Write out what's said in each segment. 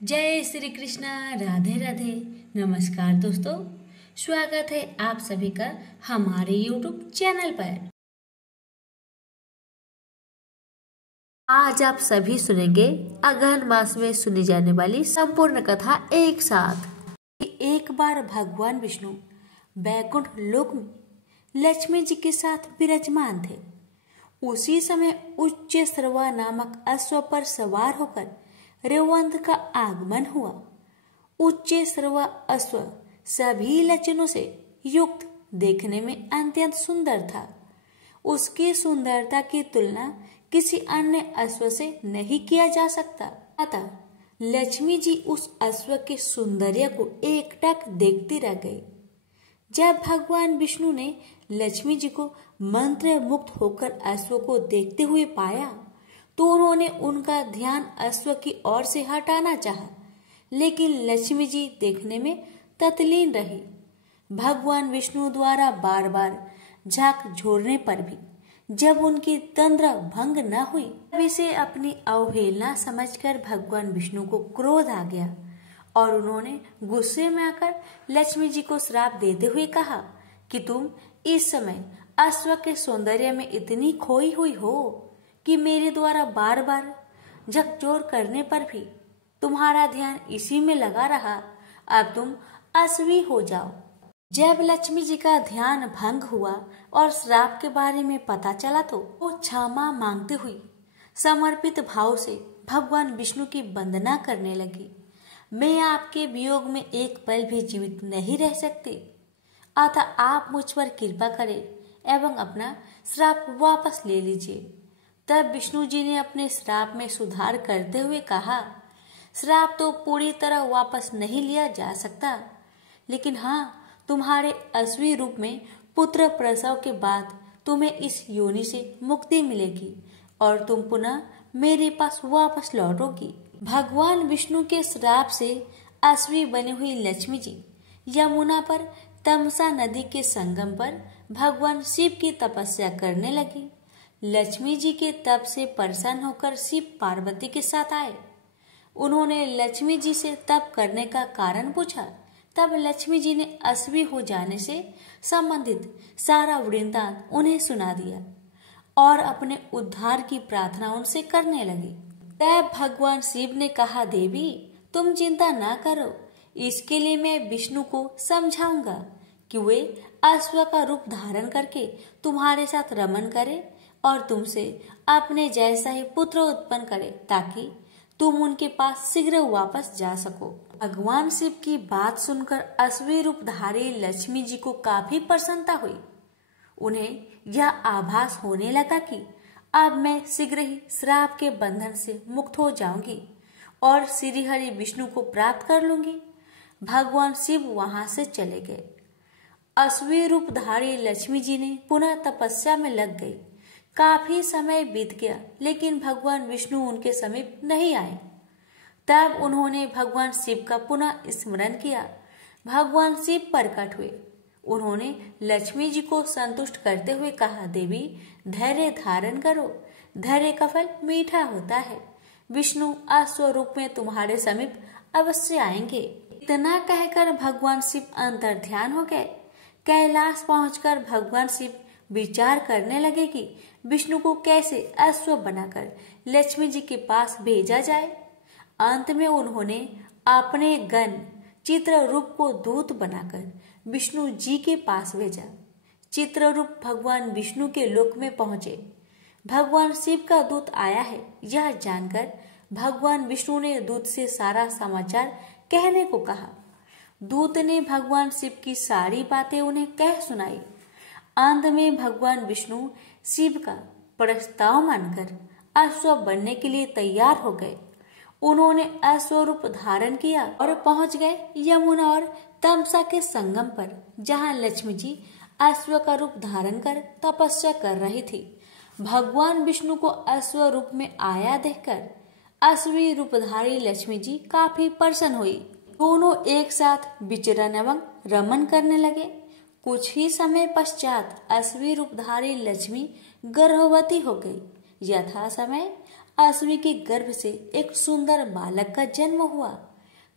जय श्री कृष्णा। राधे राधे। नमस्कार दोस्तों, स्वागत है आप सभी का हमारे YouTube चैनल पर। आज आप सभी सुनेंगे अगहन मास में सुनी जाने वाली संपूर्ण कथा एक साथ। एक बार भगवान विष्णु बैकुंठ लोक में लक्ष्मी जी के साथ विराजमान थे। उसी समय उच्च श्रवा नामक अश्व पर सवार होकर रेवंत का आगमन हुआ। उच्च श्रवा अश्व सभी लक्षणों से युक्त, देखने में अत्यंत सुंदर था। उसकी सुंदरता की तुलना किसी अन्य अश्व से नहीं किया जा सकता। अतः लक्ष्मी जी उस अश्व के सौंदर्य को एकटक देखती रह गई। जब भगवान विष्णु ने लक्ष्मी जी को मंत्र मुक्त होकर अश्व को देखते हुए पाया तो उन्होंने उनका ध्यान अश्व की ओर से हटाना चाहा, लेकिन लक्ष्मी जी देखने में तत्लीन रही। भगवान विष्णु द्वारा बार बार झांक झोरने पर भी जब उनकी तंद्रा भंग न हुई, तब इसे अपनी अवहेलना समझकर भगवान विष्णु को क्रोध आ गया और उन्होंने गुस्से में आकर लक्ष्मी जी को श्राप देते हुए कहा कि तुम इस समय अश्व के सौंदर्य में इतनी खोई हुई हो कि मेरे द्वारा बार बार झकझोर करने पर भी तुम्हारा ध्यान इसी में लगा रहा। अब तुम अश्वी हो जाओ। जब लक्ष्मी जी का ध्यान भंग हुआ और श्राप के बारे में पता चला तो वो क्षमा मांगते हुई समर्पित भाव से भगवान विष्णु की वंदना करने लगी। मैं आपके वियोग में एक पल भी जीवित नहीं रह सकती, अतः आप मुझ पर कृपा करें एवं अपना श्राप वापस ले लीजिए। तब विष्णु जी ने अपने श्राप में सुधार करते हुए कहा, श्राप तो पूरी तरह वापस नहीं लिया जा सकता, लेकिन हाँ, तुम्हारे अश्वी रूप में पुत्र प्रसव के बाद तुम्हें इस योनि से मुक्ति मिलेगी और तुम पुनः मेरे पास वापस लौटोगी। भगवान विष्णु के श्राप से अश्वी बनी हुई लक्ष्मी जी यमुना पर तमसा नदी के संगम पर भगवान शिव की तपस्या करने लगी। लक्ष्मी जी के तप से प्रसन्न होकर शिव पार्वती के साथ आए। उन्होंने लक्ष्मी जी से तप करने का कारण पूछा। तब लक्ष्मी जी ने अश्वी हो जाने से संबंधित सारा वृत्तांत उन्हें सुना दिया और अपने उद्धार की प्रार्थना उनसे करने लगी। तब भगवान शिव ने कहा, देवी तुम चिंता ना करो, इसके लिए मैं विष्णु को समझाऊंगा कि वे अश्व का रूप धारण करके तुम्हारे साथ रमन करे और तुमसे अपने जैसा ही पुत्र उत्पन्न करे, ताकि तुम उनके पास शीघ्र वापस जा सको। भगवान शिव की बात सुनकर अश्वी रूपधारी लक्ष्मी जी को काफी प्रसन्नता हुई। उन्हें यह आभास होने लगा कि अब मैं शीघ्र ही श्राप के बंधन से मुक्त हो जाऊंगी और श्रीहरि विष्णु को प्राप्त कर लूंगी। भगवान शिव वहां से चले गए। अश्वी रूपधारी लक्ष्मी जी ने पुनः तपस्या में लग गई। काफी समय बीत गया, लेकिन भगवान विष्णु उनके समीप नहीं आए। तब उन्होंने भगवान शिव का पुनः स्मरण किया। भगवान शिव प्रकट हुए। उन्होंने लक्ष्मी जी को संतुष्ट करते हुए कहा, देवी धैर्य धारण करो, धैर्य का फल मीठा होता है। विष्णु अश्व रूप में तुम्हारे समीप अवश्य आएंगे। इतना कहकर भगवान शिव अंतर ध्यान हो गए। कैलाश पहुंचकर भगवान शिव विचार करने लगे कि विष्णु को कैसे अश्व बनाकर लक्ष्मी जी के पास भेजा जाए। अंत में उन्होंने अपने गण चित्ररूप को दूत बनाकर विष्णु जी के पास भेजा। चित्ररूप भगवान विष्णु के लोक में पहुंचे। भगवान शिव का दूत आया है, यह जानकर भगवान विष्णु ने दूत से सारा समाचार कहने को कहा। दूत ने भगवान शिव की सारी बातें उन्हें कह सुनाई। अंत में भगवान विष्णु शिव का प्रस्ताव मानकर अश्व बनने के लिए तैयार हो गए। उन्होंने अश्व रूप धारण किया और पहुंच गए यमुना और तमसा के संगम पर, जहां लक्ष्मी जी अश्व का रूप धारण कर तपस्या कर रही थी। भगवान विष्णु को अश्व रूप में आया देखकर अश्वी रूपधारी लक्ष्मी जी काफी प्रसन्न हुई। दोनों एक साथ विचरण एवं रमन करने लगे। कुछ ही समय पश्चात अश्वी रूपधारी लक्ष्मी गर्भवती हो गई। यथा समय असुरी के गर्भ से एक सुंदर बालक का जन्म हुआ।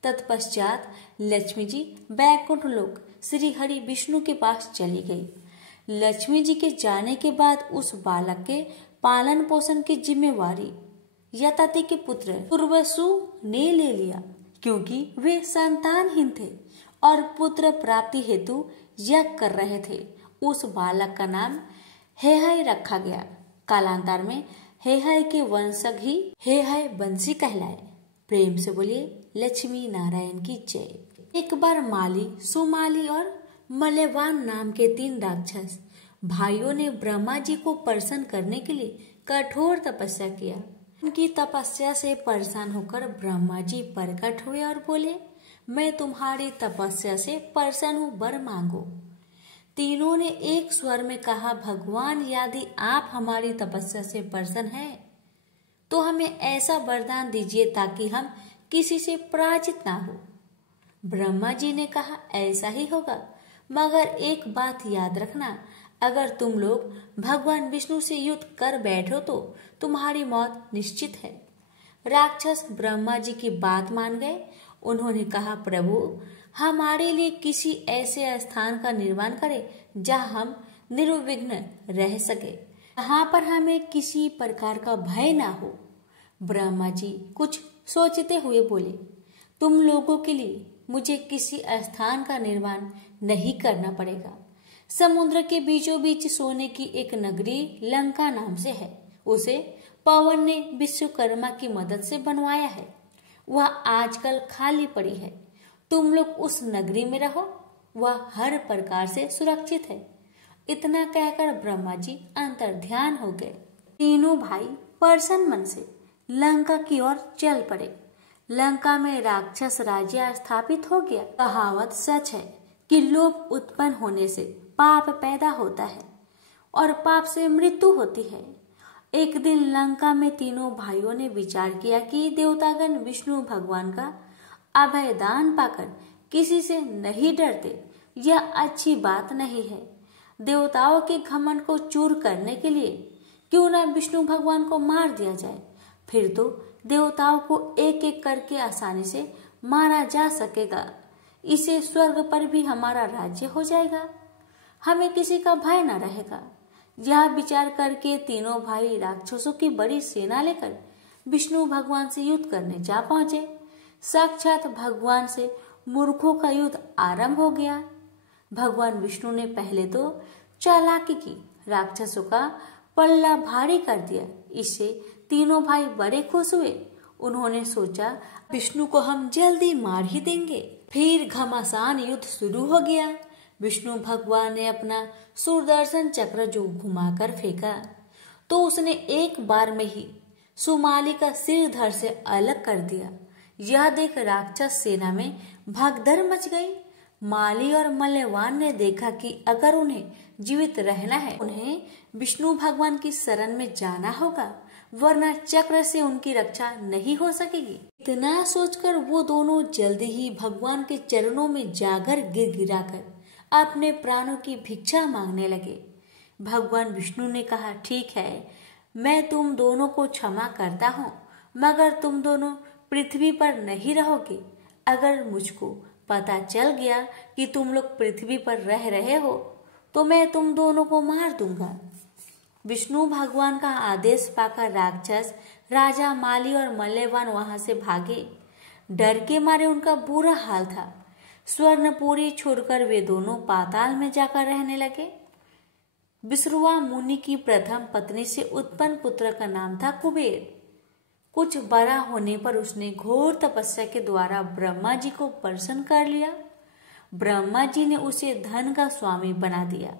तत्पश्चात लक्ष्मी जी बैकुंठ लोक श्री हरि विष्णु के पास चली गई। लक्ष्मी जी के जाने के बाद उस बालक के पालन पोषण की जिम्मेवारी यताति के पुत्र पूर्वसु ने ले लिया, क्योंकि वे संतानहीन थे और पुत्र प्राप्ति हेतु यज्ञ कर रहे थे। उस बालक का नाम हेहय रखा गया। कालांतर में हेहय के वंशज ही हेहय वंशी कहलाए। प्रेम से बोलिए लक्ष्मी नारायण की जय। एक बार माली, सुमाली और मल्यवान नाम के 3 राक्षस भाइयों ने ब्रह्मा जी को प्रसन्न करने के लिए कठोर तपस्या किया। उनकी तपस्या से परेशान होकर ब्रह्मा जी प्रकट हुए और बोले, मैं तुम्हारी तपस्या से प्रसन्न हूँ, वर मांगो। तीनों ने एक स्वर में कहा, भगवान यदि आप हमारी तपस्या से प्रसन्न हैं तो हमें ऐसा वरदान दीजिए ताकि हम किसी से पराजित ना हो। ब्रह्मा जी ने कहा, ऐसा ही होगा, मगर एक बात याद रखना, अगर तुम लोग भगवान विष्णु से युद्ध कर बैठो तो तुम्हारी मौत निश्चित है। राक्षस ब्रह्मा जी की बात मान गए। उन्होंने कहा, प्रभु हमारे लिए किसी ऐसे स्थान का निर्माण करें जहां हम निर्विघ्न रह सके, जहां पर हमें किसी प्रकार का भय ना हो। ब्रह्मा जी कुछ सोचते हुए बोले, तुम लोगों के लिए मुझे किसी स्थान का निर्माण नहीं करना पड़ेगा। समुद्र के बीचों बीच सोने की एक नगरी लंका नाम से है। उसे पवन ने विश्वकर्मा की मदद से बनवाया है। वह आजकल खाली पड़ी है। तुम लोग उस नगरी में रहो, वह हर प्रकार से सुरक्षित है। इतना कहकर ब्रह्मा जी अंतर्ध्यान हो गए। तीनों भाई प्रसन्न मन से लंका की ओर चल पड़े। लंका में राक्षस राज्य स्थापित हो गया। कहावत सच है कि लोभ उत्पन्न होने से पाप पैदा होता है और पाप से मृत्यु होती है। एक दिन लंका में तीनों भाइयों ने विचार किया कि देवतागण विष्णु भगवान का अभयदान पाकर किसी से नहीं डरते, यह अच्छी बात नहीं है। देवताओं के घमंड को चूर करने के लिए क्यों न विष्णु भगवान को मार दिया जाए, फिर तो देवताओं को एक एक करके आसानी से मारा जा सकेगा। इसे स्वर्ग पर भी हमारा राज्य हो जाएगा, हमें किसी का भय न रहेगा। यह विचार करके तीनों भाई राक्षसों की बड़ी सेना लेकर विष्णु भगवान से युद्ध करने जा पहुंचे। साक्षात भगवान से मूर्खों का युद्ध आरंभ हो गया। भगवान विष्णु ने पहले तो चालाकी की, राक्षसों का पल्ला भारी कर दिया। इससे तीनों भाई बड़े खुश हुए। उन्होंने सोचा, विष्णु को हम जल्दी मार ही देंगे। फिर घमासान युद्ध शुरू हो गया। विष्णु भगवान ने अपना सुदर्शन चक्र जो घुमाकर फेंका तो उसने एक बार में ही सुमाली का सिर धड़ से अलग कर दिया। यह देख राक्षस सेना में भगदड़ मच गई। माली और मल्यवान ने देखा कि अगर उन्हें जीवित रहना है, उन्हें विष्णु भगवान की शरण में जाना होगा, वरना चक्र से उनकी रक्षा नहीं हो सकेगी। इतना सोचकर वो दोनों जल्दी ही भगवान के चरणों में जाकर गिड़गिड़ाकर अपने प्राणों की भिक्षा मांगने लगे। भगवान विष्णु ने कहा, ठीक है, मैं तुम दोनों को क्षमा करता हूँ, मगर तुम दोनों पृथ्वी पर नहीं रहोगे। अगर मुझको पता चल गया कि तुम लोग पृथ्वी पर रह रहे हो तो मैं तुम दोनों को मार दूंगा। विष्णु भगवान का आदेश पाकर राक्षस राजा माली और मल्यवान वहां से भागे। डर के मारे उनका बुरा हाल था। स्वर्णपुरी छोड़कर वे दोनों पाताल में जाकर रहने लगे। विश्रुवा मुनि की प्रथम पत्नी से उत्पन्न पुत्र का नाम था कुबेर। कुछ बड़ा होने पर उसने घोर तपस्या के द्वारा ब्रह्मा जी को प्रसन्न कर लिया। ब्रह्मा जी ने उसे धन का स्वामी बना दिया।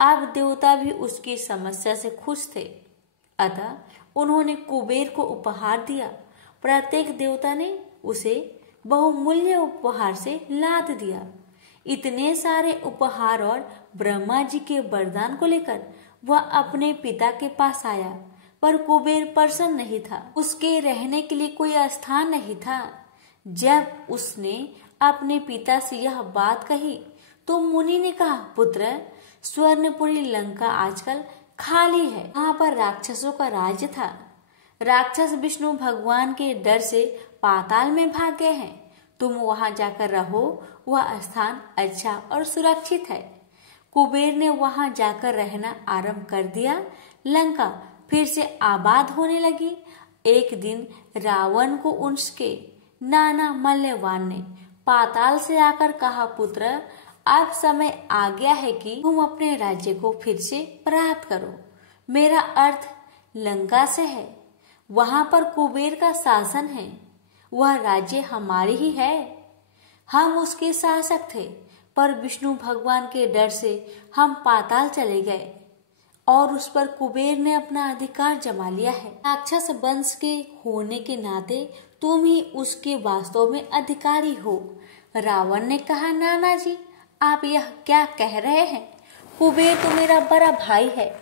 अब देवता भी उसकी समस्या से खुश थे, अतः उन्होंने कुबेर को उपहार दिया। प्रत्येक देवता ने उसे बहुमूल्य उपहार से लाद दिया। इतने सारे उपहार और ब्रह्मा जी के वरदान को लेकर वह अपने पिता के पास आया, पर कुबेर प्रसन्न नहीं था। उसके रहने के लिए कोई स्थान नहीं था। जब उसने अपने पिता से यह बात कही तो मुनि ने कहा, पुत्र, स्वर्णपुरी लंका आजकल खाली है। वहां पर राक्षसों का राज्य था। राक्षस विष्णु भगवान के डर से पाताल में भाग गए हैं। तुम वहां जाकर रहो, वह स्थान अच्छा और सुरक्षित है। कुबेर ने वहां जाकर रहना आरंभ कर दिया। लंका फिर से आबाद होने लगी। एक दिन रावण को उसके नाना मल्लवान ने पाताल से आकर कहा, पुत्र, अब समय आ गया है कि तुम अपने राज्य को फिर से प्राप्त करो। मेरा अर्थ लंका से है। वहां पर कुबेर का शासन है। वह राज्य हमारी ही है। हम उसके शासक थे, पर विष्णु भगवान के डर से हम पाताल चले गए और उस पर कुबेर ने अपना अधिकार जमा लिया है। राक्षस वंश के होने के नाते तुम ही उसके वास्तव में अधिकारी हो। रावण ने कहा, नाना जी, आप यह क्या कह रहे हैं? कुबेर तो मेरा बड़ा भाई है।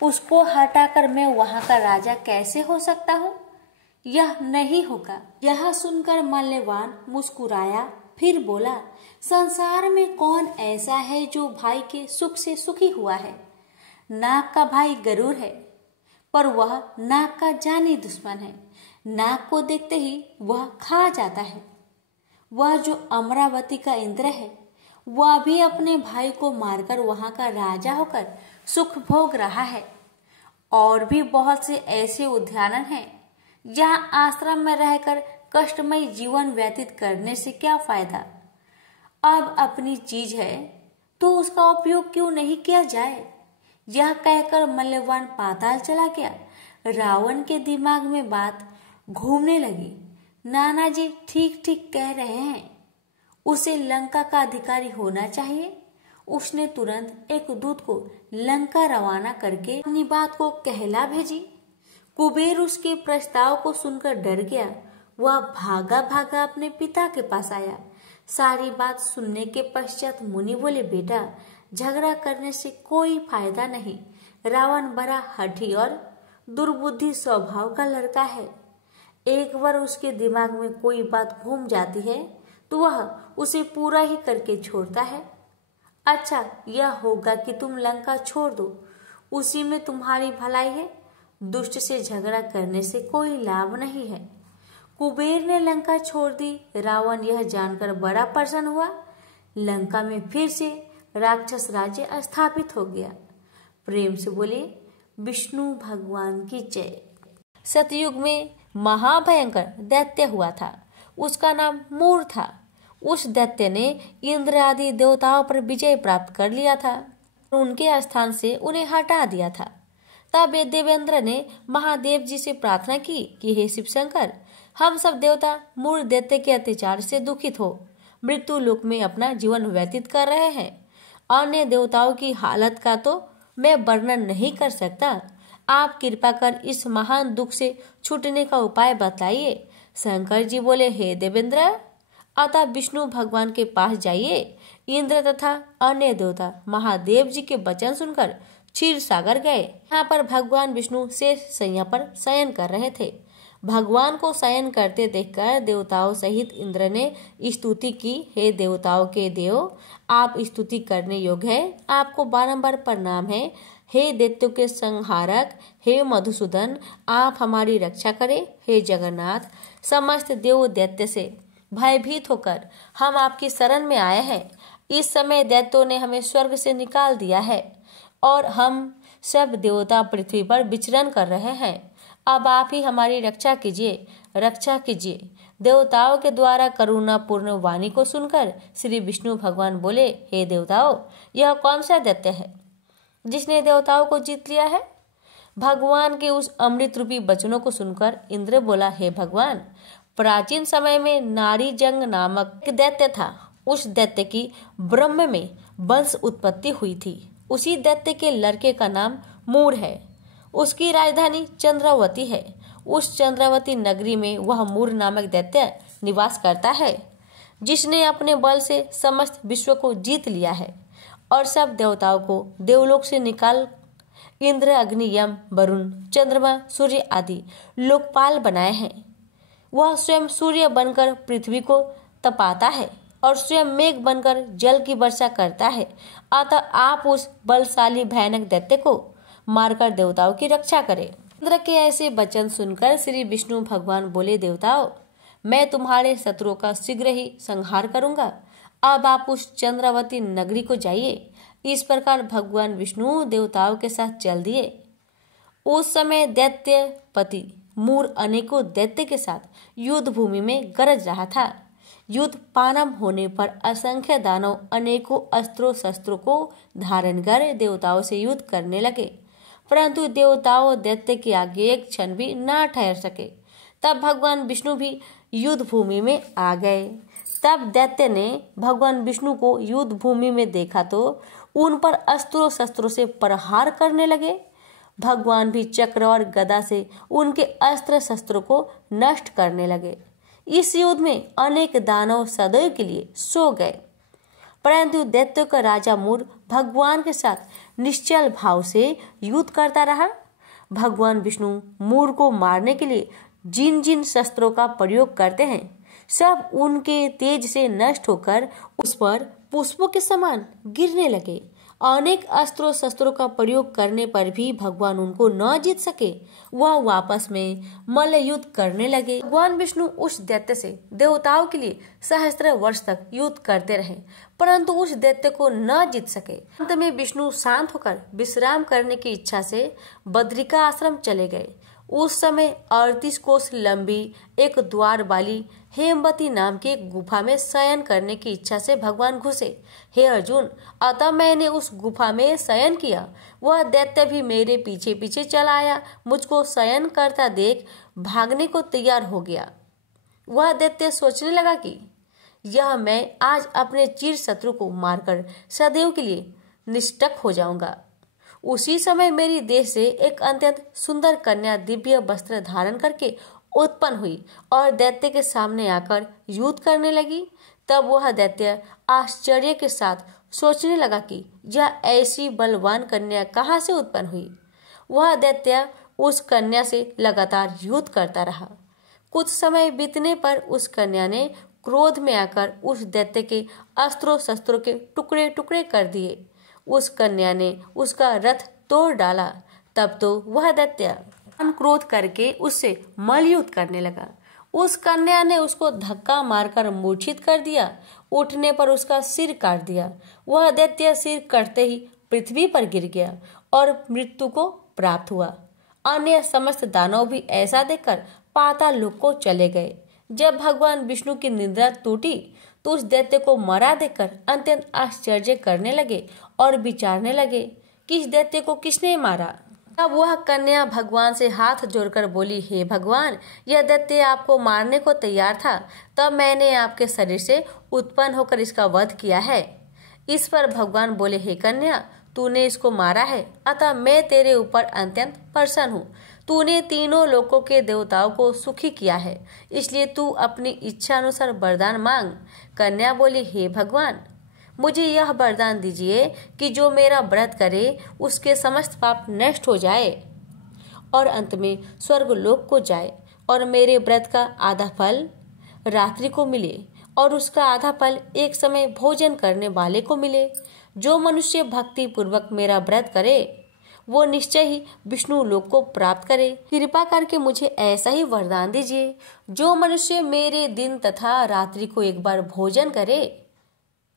उसको हटाकर मैं वहां का राजा कैसे हो सकता हूँ? यह नहीं होगा। यह सुनकर मल्लवान मुस्कुराया, फिर बोला, संसार में कौन ऐसा है जो भाई के सुख से सुखी हुआ है? नाग का भाई गरुड़ है, पर वह नाग का जानी दुश्मन है। नाग को देखते ही वह खा जाता है। वह जो अमरावती का इंद्र है, वह भी अपने भाई को मारकर वहां का राजा होकर सुख भोग रहा है। और भी बहुत से ऐसे उद्यान हैं जहां आश्रम में रहकर कष्टमय जीवन व्यतीत करने से क्या फायदा। अब अपनी चीज है तो उसका उपयोग क्यों नहीं किया जाए? यह कहकर मल्लवान पाताल चला गया। रावण के दिमाग में बात घूमने लगी। नाना जी ठीक ठीक कह रहे हैं, उसे लंका का अधिकारी होना चाहिए। उसने तुरंत एक दूत को लंका रवाना करके अपनी बात को कहला भेजी। कुबेर उसके प्रस्ताव को सुनकर डर गया। वह भागा भागा अपने पिता के पास आया। सारी बात सुनने के पश्चात मुनि बोले, बेटा, झगड़ा करने से कोई फायदा नहीं। रावण बड़ा हठी और दुर्बुद्धि स्वभाव का लड़का है। एक बार उसके दिमाग में कोई बात घूम जाती है तो वह उसे पूरा ही करके छोड़ता है। अच्छा, यह होगा कि तुम लंका छोड़ दो, उसी में तुम्हारी भलाई है। दुष्ट से झगड़ा करने से कोई लाभ नहीं है। कुबेर ने लंका छोड़ दी। रावण यह जानकर बड़ा प्रसन्न हुआ। लंका में फिर से राक्षस राज्य स्थापित हो गया। प्रेम से बोले, विष्णु भगवान की जय। सतयुग में महाभयंकर दैत्य हुआ था। उसका नाम मूर था। उस दैत्य ने इंद्र आदि देवताओं पर विजय प्राप्त कर लिया था। उनके स्थान से उन्हें हटा दिया था। तब देवेंद्र ने महादेव जी से प्रार्थना की कि हे शिव शंकर, हम सब देवता मूर दैत्य के अत्याचार से दुखित हो मृत्यु लोक में अपना जीवन व्यतीत कर रहे हैं। अन्य देवताओं की हालत का तो मैं वर्णन नहीं कर सकता। आप कृपा कर इस महान दुख से छूटने का उपाय बताइए। शंकर जी बोले, हे देवेंद्र, अतः विष्णु भगवान के पास जाइए। इंद्र तथा अन्य देवता महादेव जी के वचन सुनकर क्षीर सागर गए। यहाँ पर भगवान विष्णु शेष शैया पर शयन कर रहे थे। भगवान को शयन करते देखकर देवताओं सहित इंद्र ने स्तुति की, हे देवताओं के देव, आप स्तुति करने योग्य है। आपको बारंबार प्रणाम है। हे दैत्यों के संहारक, हे मधुसूदन, आप हमारी रक्षा करें। हे जगन्नाथ, समस्त देव दैत्य से भयभीत होकर हम आपकी शरण में आए हैं। इस समय दैत्यों ने हमें स्वर्ग से निकाल दिया है और हम सब देवता पृथ्वी पर विचरण कर रहे हैं। अब आप ही हमारी रक्षा कीजिए, रक्षा कीजिए। देवताओं के द्वारा करुणापूर्ण वाणी को सुनकर श्री विष्णु भगवान बोले, हे देवताओं, यह कौन सा दैत्य है जिसने देवताओं को जीत लिया है? भगवान के उस अमृत रूपी वचनों को सुनकर इंद्र बोला, हे भगवान, प्राचीन समय में नारी जंग नामक एक दैत्य था। उस दैत्य की ब्रह्म में वंश उत्पत्ति हुई थी। उसी दैत्य के लड़के का नाम मूर है। उसकी राजधानी चंद्रावती है। उस चंद्रावती नगरी में वह मूर नामक दैत्य निवास करता है, जिसने अपने बल से समस्त विश्व को जीत लिया है और सब देवताओं को देवलोक से निकाल इंद्र, अग्नि, यम, वरुण, चंद्रमा, सूर्य आदि लोकपाल बनाए हैं। वह स्वयं सूर्य बनकर पृथ्वी को तपाता है और स्वयं मेघ बनकर जल की वर्षा करता है। अतः आप उस बलशाली भयानक दैत्य को मारकर देवताओं की रक्षा करें। इंद्र के ऐसे वचन सुनकर श्री विष्णु भगवान बोले, देवताओं, मैं तुम्हारे शत्रुओं का शीघ्र ही संहार करूंगा। अब आप उस चंद्रावती नगरी को जाइए। इस प्रकार भगवान विष्णु देवताओं के साथ चल दिए। उस समय दैत्यपति मूर अनेकों दैत्य के साथ युद्ध भूमि में गरज रहा था। युद्ध प्रारंभ होने पर असंख्य दानव अनेकों अस्त्रों शस्त्रों को धारण कर देवताओं से युद्ध करने लगे, परंतु देवताओं दैत्य के आगे एक क्षण भी न ठहर सके। तब भगवान विष्णु भी युद्ध भूमि में आ गए। तब दैत्य ने भगवान विष्णु को युद्ध भूमि में देखा तो उन पर अस्त्रों शस्त्रों से प्रहार करने लगे। भगवान भी चक्र और गदा से उनके अस्त्र शस्त्रों को नष्ट करने लगे। इस युद्ध में अनेक दानव सदैव के लिए सो गए, परंतु दैत्यों का राजा मूर भगवान के साथ निश्चल भाव से युद्ध करता रहा। भगवान विष्णु मूर को मारने के लिए जिन जिन शस्त्रों का प्रयोग करते हैं, सब उनके तेज से नष्ट होकर उस पर पुष्पों के समान गिरने लगे। अनेक अस्त्रों शस्त्रों का प्रयोग करने पर भी भगवान उनको न जीत सके। वह वापस में मल्ल युद्ध करने लगे। भगवान विष्णु उस दैत्य से देवताओं के लिए सहस्त्र वर्ष तक युद्ध करते रहे, परंतु उस दैत्य को न जीत सके। अंत में विष्णु शांत होकर विश्राम करने की इच्छा से बद्रिका आश्रम चले गए। उस समय 38 कोस लंबी एक द्वार वाली हेमवती नाम की एक गुफा में शयन करने की इच्छा से भगवान घुसे। हे अर्जुन, अतः मैंने उस गुफा में शयन किया। वह दैत्य भी मेरे पीछे पीछे चला आया। मुझको शयन करता देख भागने को तैयार हो गया। वह दैत्य सोचने लगा कि यह मैं आज अपने चिर शत्रु को मारकर सदैव के लिए निष्ठक हो जाऊंगा। उसी समय मेरी देह से एक अत्यंत सुंदर कन्या दिव्य वस्त्र धारण करके उत्पन्न हुई और दैत्य के सामने आकर युद्ध करने लगी। तब वह दैत्य आश्चर्य के साथ सोचने लगा कि यह ऐसी बलवान कन्या कहाँ से उत्पन्न हुई। वह दैत्य उस कन्या से लगातार युद्ध करता रहा। कुछ समय बीतने पर उस कन्या ने क्रोध में आकर उस दैत्य के अस्त्रों शस्त्रों के टुकड़े टुकड़े कर दिए। उस कन्या ने उसका रथ तोड़ डाला। तब तो वह दैत्य क्रोध करके उससे मल्लयुद्ध करने लगा। उस कन्या ने उसको धक्का मारकर मूर्छित कर दिया। उठने पर उसका सिर काट दिया। वह दैत्य सिर कटते ही पृथ्वी पर गिर गया और मृत्यु को प्राप्त हुआ। अन्य समस्त दानव भी ऐसा देखकर पाताल लोक को चले गए। जब भगवान विष्णु की निद्रा टूटी तो उस दैत्य को मरा देखकर अत्यंत आश्चर्य करने लगे और विचारने लगे कि इस दैत्य को किसने मारा। तब वह कन्या भगवान से हाथ जोड़कर बोली, हे भगवान, यह दैत्य आपको मारने को तैयार था, तब मैंने आपके शरीर से उत्पन्न होकर इसका वध किया है। इस पर भगवान बोले, हे कन्या, तूने इसको मारा है, अतः मैं तेरे ऊपर अत्यंत प्रसन्न हूँ। तूने तीनों लोकों के देवताओं को सुखी किया है, इसलिए तू अपनी इच्छा अनुसार वरदान मांग। कन्या बोली, हे भगवान, मुझे यह वरदान दीजिए कि जो मेरा व्रत करे उसके समस्त पाप नष्ट हो जाए और अंत में स्वर्ग लोक को जाए और मेरे व्रत का आधा फल रात्रि को मिले और उसका आधा फल एक समय भोजन करने वाले को मिले। जो मनुष्य भक्ति पूर्वक मेरा व्रत करे वो निश्चय ही विष्णु लोक को प्राप्त करे। कृपा करके मुझे ऐसा ही वरदान दीजिए। जो मनुष्य मेरे दिन तथा रात्रि को एक बार भोजन करे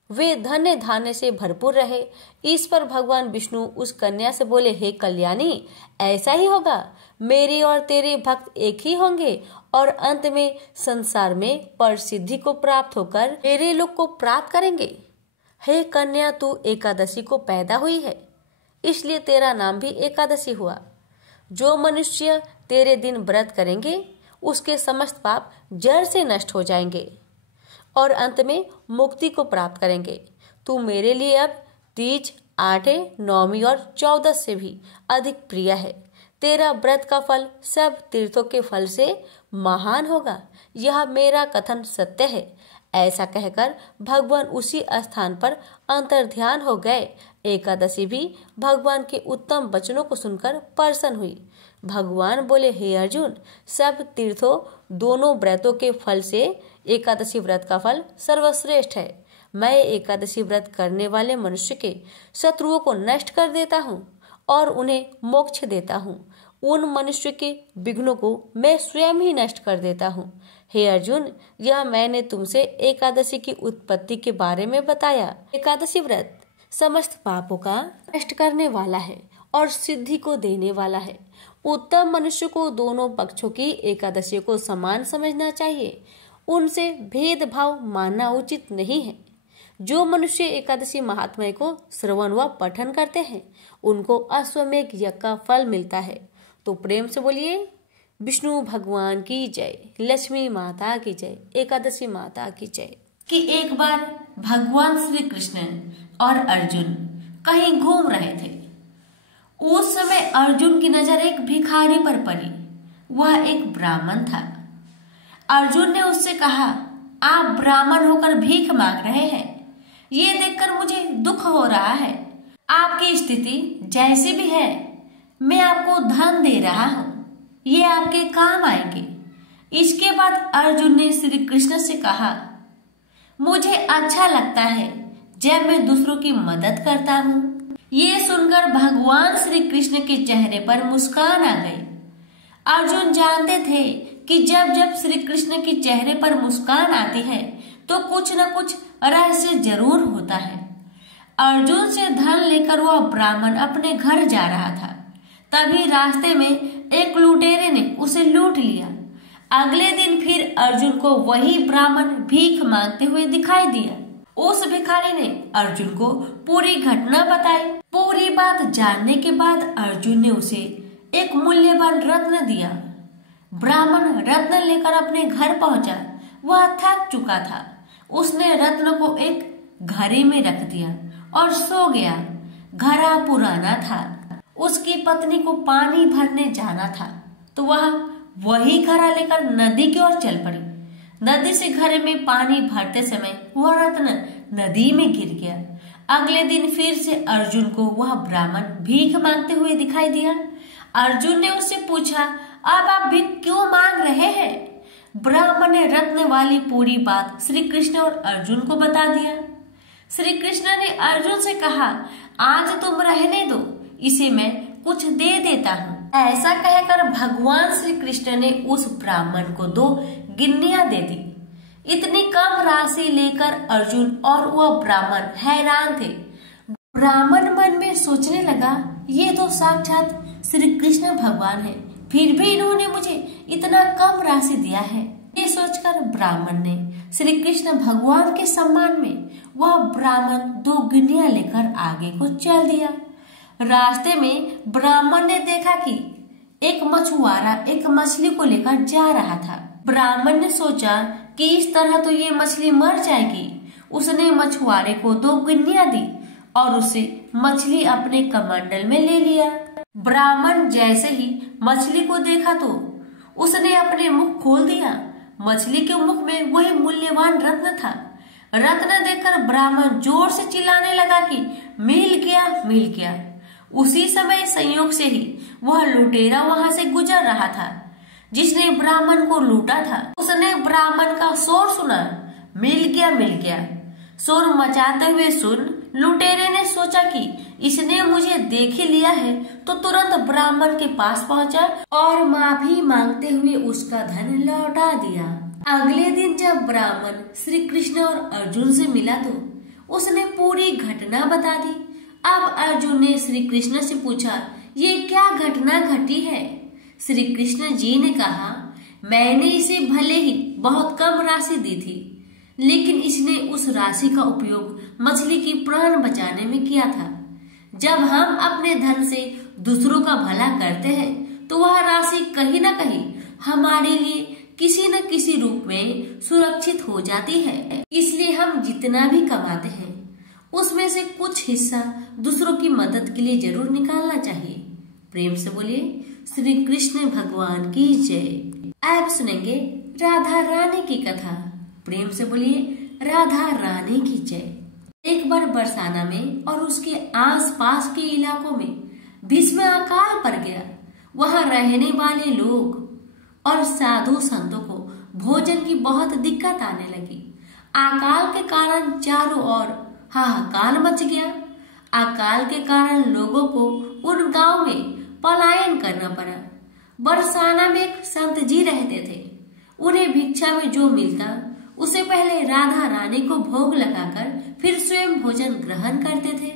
वे धन्य धान्य से भरपूर रहे। इस पर भगवान विष्णु उस कन्या से बोले, हे कल्याणी, ऐसा ही होगा। मेरे और तेरे भक्त एक ही होंगे और अंत में संसार में प्रसिद्धि को प्राप्त होकर मेरे लोक को प्राप्त करेंगे। हे कन्या, तू एकादशी को पैदा हुई है, इसलिए तेरा नाम भी एकादशी हुआ। जो मनुष्य तेरे दिन व्रत करेंगे उसके समस्त पाप जड़ से नष्ट हो जाएंगे और अंत में मुक्ति को प्राप्त करेंगे। तू मेरे लिए अब तीज, आठे, नौमी और 14 से भी अधिक प्रिय है। तेरा व्रत का फल सब तीर्थों के फल से महान होगा। यह मेरा कथन सत्य है। ऐसा कहकर भगवान उसी स्थान पर अंतर्ध्यान हो गए। एकादशी भी भगवान के उत्तम वचनों को सुनकर प्रसन्न हुई। भगवान बोले, हे अर्जुन, सब तीर्थों दोनों व्रतों के फल से एकादशी व्रत का फल सर्वश्रेष्ठ है। मैं एकादशी व्रत करने वाले मनुष्य के शत्रुओं को नष्ट कर देता हूँ और उन्हें मोक्ष देता हूँ। उन मनुष्य के विघ्नों को मैं स्वयं ही नष्ट कर देता हूँ। हे अर्जुन, यह मैंने तुमसे एकादशी की उत्पत्ति के बारे में बताया। एकादशी व्रत समस्त पापों का नष्ट करने वाला है और सिद्धि को देने वाला है। उत्तम मनुष्य को दोनों पक्षों की एकादशी को समान समझना चाहिए। उनसे भेदभाव मानना उचित नहीं है। जो मनुष्य एकादशी महात्म्य को श्रवण व पठन करते हैं उनको अश्वमेध यज्ञ का फल मिलता है। तो प्रेम से बोलिए विष्णु भगवान की जय, लक्ष्मी माता की जय, एकादशी माता की जय। कि एक बार भगवान श्री कृष्ण और अर्जुन कहीं घूम रहे थे। उस समय अर्जुन की नजर एक भिखारी पर पड़ी। वह एक ब्राह्मण था। अर्जुन ने उससे कहा, आप ब्राह्मण होकर भीख मांग रहे हैं, ये देखकर मुझे दुख हो रहा है। आपकी स्थिति जैसी भी है, मैं आपको धन दे रहा हूँ, ये आपके काम आएंगे। इसके बाद अर्जुन ने श्री कृष्ण से कहा, मुझे अच्छा लगता है जब मैं दूसरों की मदद करता हूँ। ये सुनकर भगवान श्री कृष्ण के चेहरे पर मुस्कान आ गई। अर्जुन जानते थे कि जब जब श्री कृष्ण के चेहरे पर मुस्कान आती है तो कुछ न कुछ रहस्य जरूर होता है। अर्जुन से धन लेकर वह ब्राह्मण अपने घर जा रहा था। तभी रास्ते में एक लुटेरे ने उसे लूट लिया। अगले दिन फिर अर्जुन को वही ब्राह्मण भीख मांगते हुए दिखाई दिया। उस भिखारी ने अर्जुन को पूरी घटना बताई। पूरी बात जानने के बाद अर्जुन ने उसे एक मूल्यवान रत्न दिया। ब्राह्मण रत्न लेकर अपने घर पहुंचा। वह थक चुका था। उसने रत्न को एक घड़े में रख दिया और सो गया। घड़ा पुराना था। उसकी पत्नी को पानी भरने जाना था तो वह वही घड़ा लेकर नदी की ओर चल पड़ी। नदी से घड़े में पानी भरते समय वह रत्न नदी में गिर गया। अगले दिन फिर से अर्जुन को वह ब्राह्मण भीख मांगते हुए दिखाई दिया। अर्जुन ने उससे पूछा, अब आप भीख क्यों मांग रहे हैं? ब्राह्मण ने रत्न वाली पूरी बात श्री कृष्ण और अर्जुन को बता दिया। श्री कृष्ण ने अर्जुन से कहा, आज तुम रहने दो, इसे मैं कुछ दे देता हूँ। ऐसा कहकर भगवान श्री कृष्ण ने उस ब्राह्मण को 2 गिन्नियां दे दी। इतनी कम राशि लेकर अर्जुन और वह ब्राह्मण हैरान थे। ब्राह्मण मन में सोचने लगा, ये तो साक्षात श्री कृष्ण भगवान है, फिर भी इन्होंने मुझे इतना कम राशि दिया है। ये सोचकर ब्राह्मण ने श्री कृष्ण भगवान के सम्मान में वह ब्राह्मण 2 गिन्नियां लेकर आगे को चल दिया। रास्ते में ब्राह्मण ने देखा कि एक मछुआरा एक मछली को लेकर जा रहा था। ब्राह्मण ने सोचा कि इस तरह तो ये मछली मर जाएगी। उसने मछुआरे को 2 गिन्नियां दी और उसे मछली अपने कमंडल में ले लिया। ब्राह्मण जैसे ही मछली को देखा तो उसने अपने मुख खोल दिया। मछली के मुख में वही मूल्यवान रत्न था। रत्न देखकर ब्राह्मण जोर से चिल्लाने लगा कि मिल गया, मिल गया। उसी समय संयोग से ही वह लुटेरा वहां से गुजर रहा था जिसने ब्राह्मण को लूटा था। उसने ब्राह्मण का शोर सुना, मिल गया, मिल गया। शोर मचाते हुए सुन लुटेरे ने सोचा कि इसने मुझे देख ही लिया है, तो तुरंत ब्राह्मण के पास पहुंचा और माफी मांगते हुए उसका धन लौटा दिया। अगले दिन जब ब्राह्मण श्री कृष्ण और अर्जुन से मिला तो उसने पूरी घटना बता दी। अब अर्जुन ने श्री कृष्ण से पूछा, ये क्या घटना घटी है? श्री कृष्ण जी ने कहा, मैंने इसे भले ही बहुत कम राशि दी थी, लेकिन इसने उस राशि का उपयोग मछली की प्राण बचाने में किया था। जब हम अपने धन से दूसरों का भला करते हैं तो वह राशि कहीं न कहीं हमारे लिए किसी न किसी रूप में सुरक्षित हो जाती है। इसलिए हम जितना भी कमाते हैं उसमें से कुछ हिस्सा दूसरों की मदद के लिए जरूर निकालना चाहिए। प्रेम से बोलिए श्री कृष्ण भगवान की जय। अब सुनेंगे राधा रानी की कथा। प्रेम से बोलिए राधा रानी की जय। एक बार बरसाना में और उसके आसपास के इलाकों में भीषण अकाल पड़ गया। वहां रहने वाले लोग और साधु संतों को भोजन की बहुत दिक्कत आने लगी। अकाल के कारण चारों ओर हाहाकार मच गया। अकाल के कारण लोगों को उन गांव में पलायन करना पड़ा। बरसाना में एक संत जी रहते थे। उन्हें भिक्षा में जो मिलता उसे पहले राधा रानी को भोग लगाकर फिर स्वयं भोजन ग्रहण करते थे।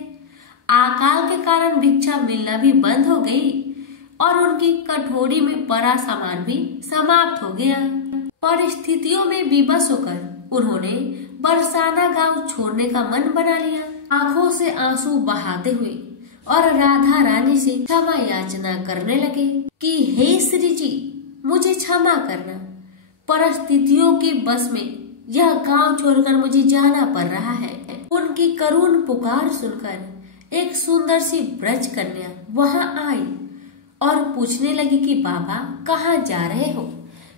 अकाल के कारण भिक्षा मिलना भी बंद हो गई और उनकी कटोरी में पड़ा सामान भी समाप्त हो गया। परिस्थितियों में विवश होकर उन्होंने बरसाना गांव छोड़ने का मन बना लिया। आंखों से आंसू बहाते हुए और राधा रानी से क्षमा याचना करने लगे कि हे श्री जी, मुझे क्षमा करना, परिस्थितियों के बस में यह गांव छोड़कर मुझे जाना पड़ रहा है। उनकी करुण पुकार सुनकर एक सुंदर सी ब्रज कन्या वहां आई और पूछने लगी कि बाबा कहाँ जा रहे हो।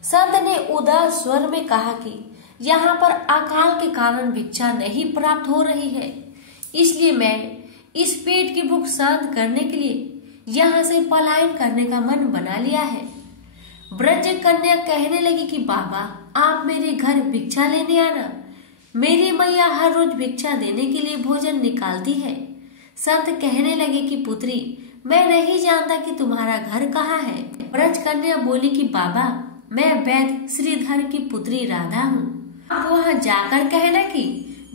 संत ने उदास स्वर में कहा कि यहाँ पर अकाल के कारण भिक्षा नहीं प्राप्त हो रही है, इसलिए मैं इस पेट की भूख शांत करने के लिए यहाँ से पलायन करने का मन बना लिया है। ब्रज कन्या कहने लगी कि बाबा आप मेरे घर भिक्षा लेने आना, मेरी मैया हर रोज भिक्षा देने के लिए भोजन निकालती है। संत कहने लगे कि पुत्री, मैं नहीं जानता कि तुम्हारा घर कहाँ है। ब्रज कन्या बोली कि बाबा मैं वैद्य श्रीधर की पुत्री राधा हूँ। आप वहाँ जाकर कहना कि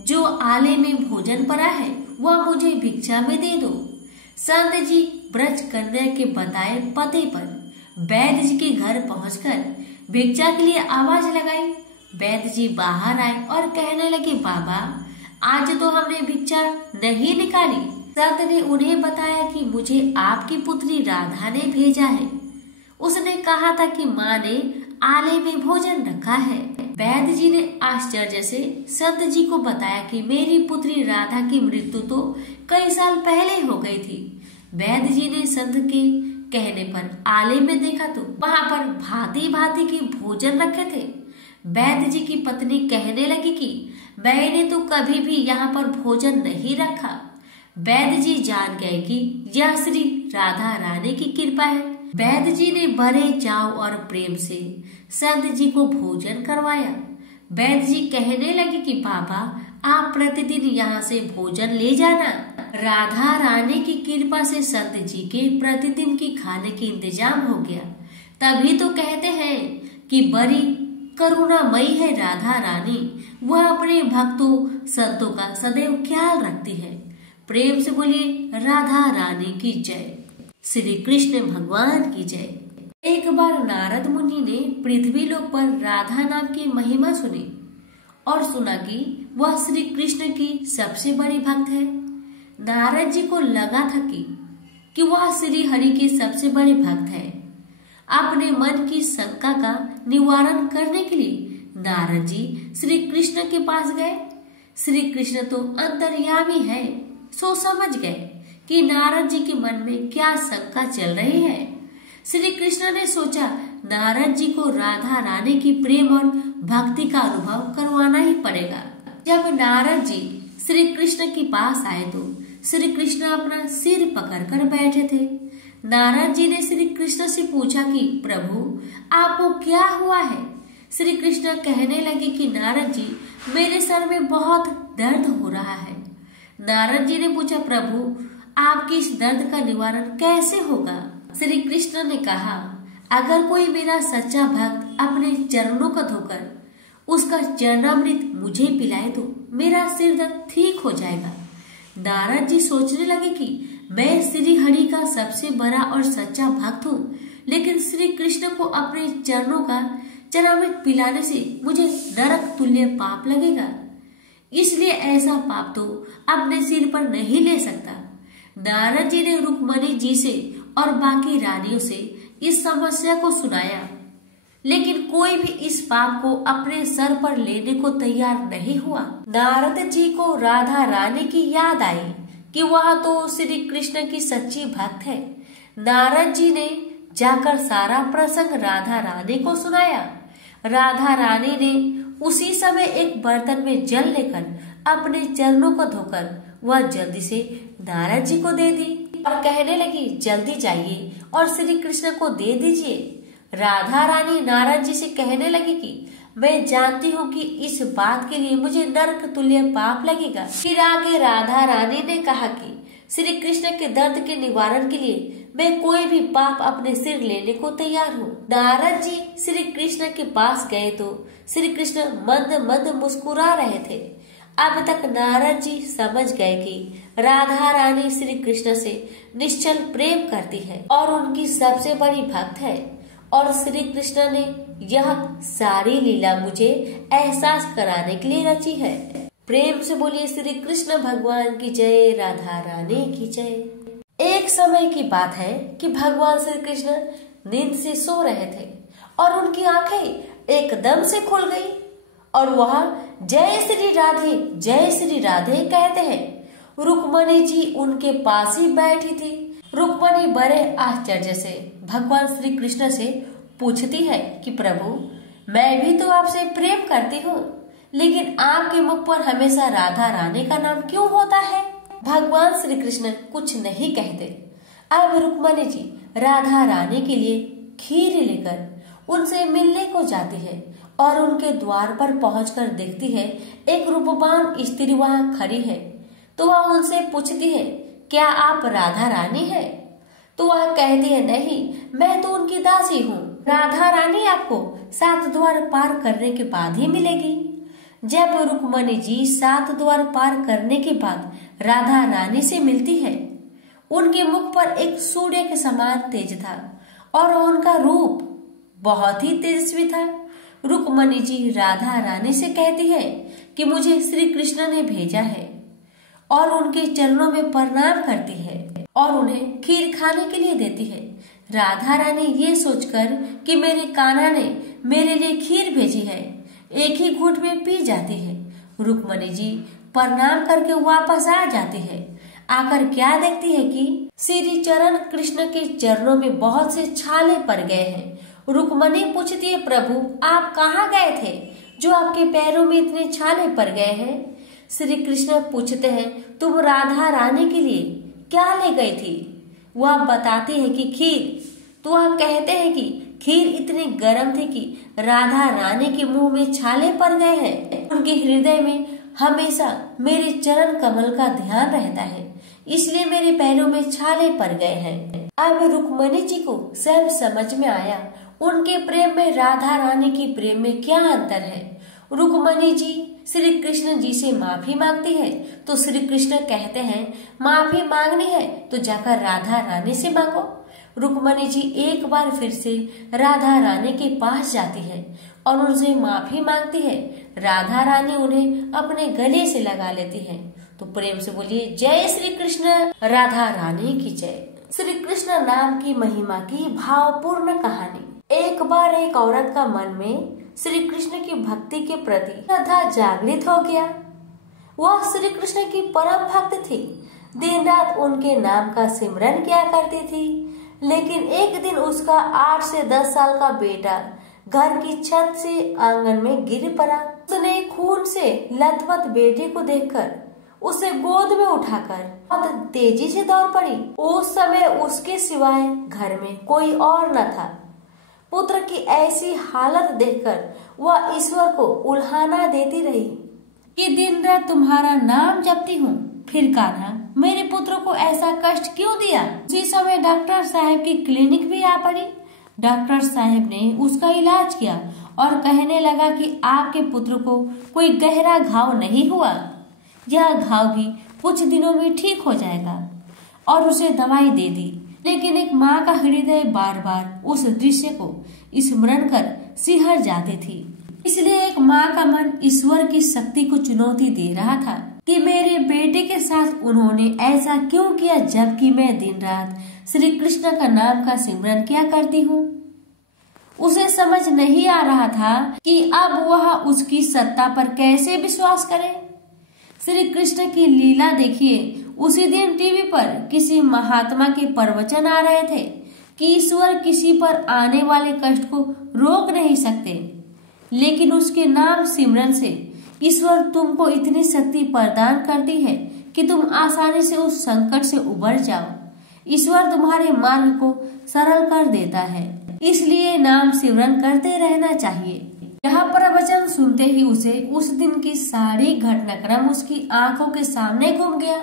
जो आले में भोजन पड़ा है वह मुझे भिक्षा में दे दो। संत जी ब्रज कन्या के बताए पते पर वैद्य जी के घर पहुंचकर भिक्षा के लिए आवाज लगाई। वैद्य जी बाहर आए और कहने लगे बाबा आज तो हमने भिक्षा नहीं निकाली। संत ने उन्हें बताया कि मुझे आपकी पुत्री राधा ने भेजा है। उसने कहा था कि माँ ने आले में भोजन रखा है। वैद्य जी ने आश्चर्य से संत जी को बताया कि मेरी पुत्री राधा की मृत्यु तो कई साल पहले हो गई थी। वैद्य जी ने संत के कहने पर आले में देखा तो वहाँ पर भांति भांति के भोजन रखे थे। वैद्य जी की पत्नी कहने लगी कि मैंने तो कभी भी यहाँ पर भोजन नहीं रखा। वैद्य जी जान गए कि यह श्री राधा रानी की कृपा है। वैद्य जी ने बड़े चाव और प्रेम से संत जी को भोजन करवाया। वैद्य जी कहने लगे कि बाबा आप प्रतिदिन यहाँ से भोजन ले जाना। राधा रानी की कृपा से संत जी के प्रतिदिन की खाने की इंतजाम हो गया। तभी तो कहते हैं कि बड़ी करुणामयी है राधा रानी, वह अपने भक्तों संतों का सदैव ख्याल रखती है। प्रेम से बोलिए राधा रानी की जय, श्री कृष्ण भगवान की जय। एक बार नारद मुनि ने पृथ्वी लोक पर राधा नाम की महिमा सुनी और सुना कि वह श्री कृष्ण की सबसे बड़ी भक्त है। नारद जी को लगा था कि वह श्री हरि के सबसे बड़े भक्त है। अपने मन की शंका का निवारण करने के लिए नारद जी श्री कृष्ण के पास गए। श्री कृष्ण तो अंतर्यामी है, सो समझ गए कि नारद जी के मन में क्या शंका चल रही है। श्री कृष्ण ने सोचा नारद जी को राधा रानी की प्रेम और भक्ति का अनुभव करवाना ही पड़ेगा। जब नारद जी श्री कृष्ण के पास आए तो श्री कृष्ण अपना सिर पकड़कर बैठे थे। नारद जी ने श्री कृष्ण से पूछा कि प्रभु आपको क्या हुआ है। श्री कृष्ण कहने लगे कि नारद जी मेरे सर में बहुत दर्द हो रहा है। नारद जी ने पूछा प्रभु आपके इस दर्द का निवारण कैसे होगा। श्री कृष्ण ने कहा अगर कोई मेरा सच्चा भक्त अपने चरणों को धोकर उसका चरणामृत मुझे पिलाए तो मेरा सिर दर्द ठीक हो जाएगा। नारद जी सोचने लगे कि मैं श्री हरि का सबसे बड़ा और सच्चा भक्त हूँ, लेकिन श्री कृष्ण को अपने चरणों का चरणामृत पिलाने से मुझे नरक तुल्य पाप लगेगा, इसलिए ऐसा पाप तो अपने सिर पर नहीं ले सकता। नारद जी ने रुक्मणी जी से और बाकी रानियों से इस समस्या को सुनाया, लेकिन कोई भी इस पाप को अपने सर पर लेने को तैयार नहीं हुआ। नारद जी को राधा रानी की याद आई कि वह तो श्री कृष्ण की सच्ची भक्त है। नारद जी ने जाकर सारा प्रसंग राधा रानी को सुनाया। राधा रानी ने उसी समय एक बर्तन में जल लेकर अपने चरणों को धोकर वह जल्दी से नारद जी को दे दी और कहने लगी जल्दी जाइए और श्री कृष्ण को दे दीजिए। राधा रानी नारद जी से कहने लगी कि मैं जानती हूँ कि इस बात के लिए मुझे नरक तुल्य पाप लगेगा। फिर आगे राधा रानी ने कहा कि श्री कृष्ण के दर्द के निवारण के लिए मैं कोई भी पाप अपने सिर लेने को तैयार हूँ। नारद जी श्री कृष्ण के पास गए तो श्री कृष्ण मंद मंद मुस्कुरा रहे थे। अब तक नारद जी समझ गए कि राधा रानी श्री कृष्ण से निश्चल प्रेम करती है और उनकी सबसे बड़ी भक्त है, और श्री कृष्ण ने यह सारी लीला मुझे एहसास कराने के लिए रची है। प्रेम से बोलिए श्री कृष्ण भगवान की जय, राधा रानी की जय। एक समय की बात है कि भगवान श्री कृष्ण नींद से सो रहे थे और उनकी आंखें एकदम से खुल गई और वह जय श्री राधे कहते हैं। रुक्मणी जी उनके पास ही बैठी थी। रुक्मणी बड़े आश्चर्य से भगवान श्री कृष्ण से पूछती है कि प्रभु, मैं भी तो आपसे प्रेम करती हूँ, लेकिन आपके मुख पर हमेशा राधा रानी का नाम क्यों होता है? भगवान श्री कृष्ण कुछ नहीं कहते। अब रुक्मणी जी राधा रानी के लिए खीर लेकर उनसे मिलने को जाती है और उनके द्वार पर पहुंचकर देखती है एक रूपवान स्त्री वहां खड़ी है। तो वह उनसे पूछती है, क्या आप राधा रानी है? तो वह कहती है, नहीं, मैं तो उनकी दासी हूँ। राधा रानी आपको 7 द्वार पार करने के बाद ही मिलेगी। जब रुक्मणी जी 7 द्वार पार करने के बाद राधा रानी से मिलती है, उनके मुख पर एक सूर्य के समान तेज था और उनका रूप बहुत ही तेजस्वी था। रुक्मणी जी राधा रानी से कहती है कि मुझे श्री कृष्ण ने भेजा है, और उनके चरणों में प्रणाम करती है और उन्हें खीर खाने के लिए देती है। राधा रानी ये सोचकर कि मेरे कान्हा ने मेरे लिए खीर भेजी है, एक ही घूंट में पी जाती है। रुक्मणी जी प्रणाम करके वापस आ जाती है। आकर क्या देखती है कि श्री चरण कृष्ण के चरणों में बहुत से छाले पड़ गए हैं। रुक्मणी पूछती है, प्रभु आप कहाँ गए थे जो आपके पैरों में इतने छाले पड़ गए हैं? श्री कृष्ण पूछते हैं, तुम राधा रानी के लिए क्या ले गई थी? वह बताती है कि खीर। तो वह कहते हैं कि खीर इतनी गर्म थी कि राधा रानी के मुंह में छाले पड़ गए हैं। उनके हृदय में हमेशा मेरे चरण कमल का ध्यान रहता है, इसलिए मेरे पैरों में छाले पड़ गए हैं। अब रुक्मणी जी को सब समझ में आया, उनके प्रेम में राधा रानी की प्रेम में क्या अंतर है। रुक्मणी जी श्री कृष्ण जी से माफी मांगती है तो श्री कृष्ण कहते हैं, माफी मांगनी है तो जाकर राधा रानी से मांगो। रुक्मणी जी एक बार फिर से राधा रानी के पास जाती है और उनसे माफी मांगती है। राधा रानी उन्हें अपने गले से लगा लेती है। तो प्रेम से बोलिए जय श्री कृष्ण, राधा रानी की जय। श्री कृष्ण नाम की महिमा की भावपूर्ण कहानी। एक बार एक औरत का मन में श्री कृष्ण की भक्ति के प्रति श्रद्धा जागृत हो गया। वह श्री कृष्ण की परम भक्त थी, दिन रात उनके नाम का सिमरन किया करती थी। लेकिन एक दिन उसका 8 से 10 साल का बेटा घर की छत से आंगन में गिर पड़ा। उसने खून से लथपथ बेटे को देखकर उसे गोद में उठाकर बहुत तेजी से दौड़ पड़ी। उस समय उसके सिवाय घर में कोई और न था। पुत्र की ऐसी हालत देखकर वह ईश्वर को उल्हाना देती रही कि दिन रात तुम्हारा नाम जपती हूँ, फिर कान्हा मेरे पुत्र को ऐसा कष्ट क्यों दिया। उसी समय डॉक्टर साहब की क्लिनिक भी आ पड़ी। डॉक्टर साहब ने उसका इलाज किया और कहने लगा कि आपके पुत्र को कोई गहरा घाव नहीं हुआ, यह घाव भी कुछ दिनों में ठीक हो जाएगा, और उसे दवाई दे दी। लेकिन एक माँ का हृदय बार बार उस दृश्य को स्मरण कर सिहर जाती थी। इसलिए एक माँ का मन ईश्वर की शक्ति को चुनौती दे रहा था कि मेरे बेटे के साथ उन्होंने ऐसा क्यों किया, जबकि मैं दिन रात श्री कृष्ण का नाम का सिमरन किया करती हूँ। उसे समझ नहीं आ रहा था कि अब वह उसकी सत्ता पर कैसे विश्वास करे। श्री कृष्ण की लीला देखिए। उसी दिन टीवी पर किसी महात्मा के प्रवचन आ रहे थे कि ईश्वर किसी पर आने वाले कष्ट को रोक नहीं सकते, लेकिन उसके नाम सिमरन से ईश्वर तुमको इतनी शक्ति प्रदान करती है कि तुम आसानी से उस संकट से उबर जाओ। ईश्वर तुम्हारे मार्ग को सरल कर देता है, इसलिए नाम सिमरन करते रहना चाहिए। यह प्रवचन सुनते ही उसे उस दिन की सारी घटनाक्रम उसकी आंखों के सामने घूम गया।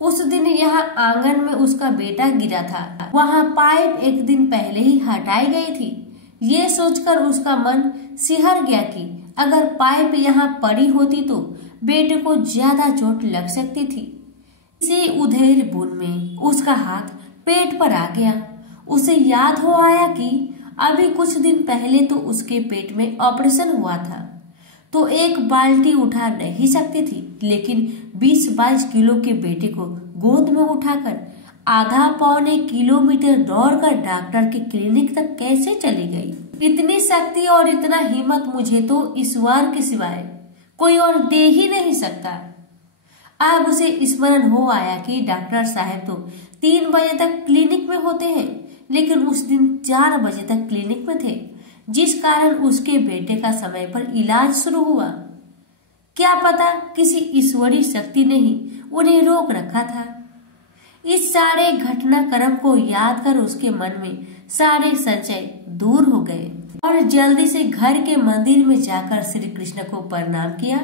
उस दिन यहाँ आंगन में उसका बेटा गिरा था। वहाँ पाइप एक दिन पहले ही हटाई गई थी। ये सोचकर उसका मन सिहर गया कि अगर पाइप यहाँ पड़ी होती तो बेटे को ज्यादा चोट लग सकती थी। इसी उधेड़ बुन में उसका हाथ पेट पर आ गया। उसे याद हो आया कि अभी कुछ दिन पहले तो उसके पेट में ऑपरेशन हुआ था, तो एक बाल्टी उठा नहीं सकती थी, लेकिन 20-22 किलो के बेटे को गोद में उठाकर आधा पौने किलोमीटर दौड़कर डॉक्टर के क्लिनिक तक कैसे चली गई। इतनी शक्ति और इतना हिम्मत मुझे तो ईश्वर के सिवाय कोई और दे ही नहीं सकता। अब उसे स्मरण हो आया कि डॉक्टर साहब तो 3 बजे तक क्लिनिक में होते हैं, लेकिन उस दिन 4 बजे तक क्लिनिक में थे, जिस कारण उसके बेटे का समय पर इलाज शुरू हुआ। क्या पता किसी ईश्वरीय शक्ति ने ही उन्हें रोक रखा था। इस सारे घटनाक्रम को याद कर उसके मन में सारे संशय दूर हो गए और जल्दी से घर के मंदिर में जाकर श्री कृष्ण को प्रणाम किया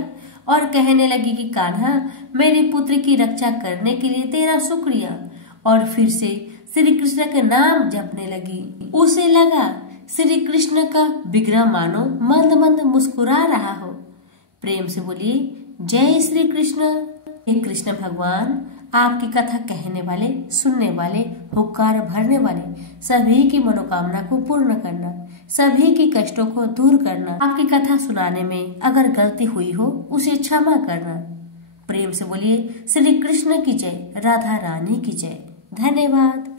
और कहने लगी कि कान्हा, मेरे पुत्र की रक्षा करने के लिए तेरा शुक्रिया। और फिर से श्री कृष्ण के नाम जपने लगी। उसे लगा श्री कृष्ण का विग्रह मानो मंद मंद मुस्कुरा रहा हो। प्रेम से बोलिए जय श्री कृष्ण। हे कृष्ण भगवान, आपकी कथा कहने वाले, सुनने वाले, हुक्कार भरने वाले सभी की मनोकामना को पूर्ण करना, सभी की कष्टों को दूर करना। आपकी कथा सुनाने में अगर गलती हुई हो उसे क्षमा करना। प्रेम से बोलिए श्री कृष्ण की जय, राधा रानी की जय। धन्यवाद।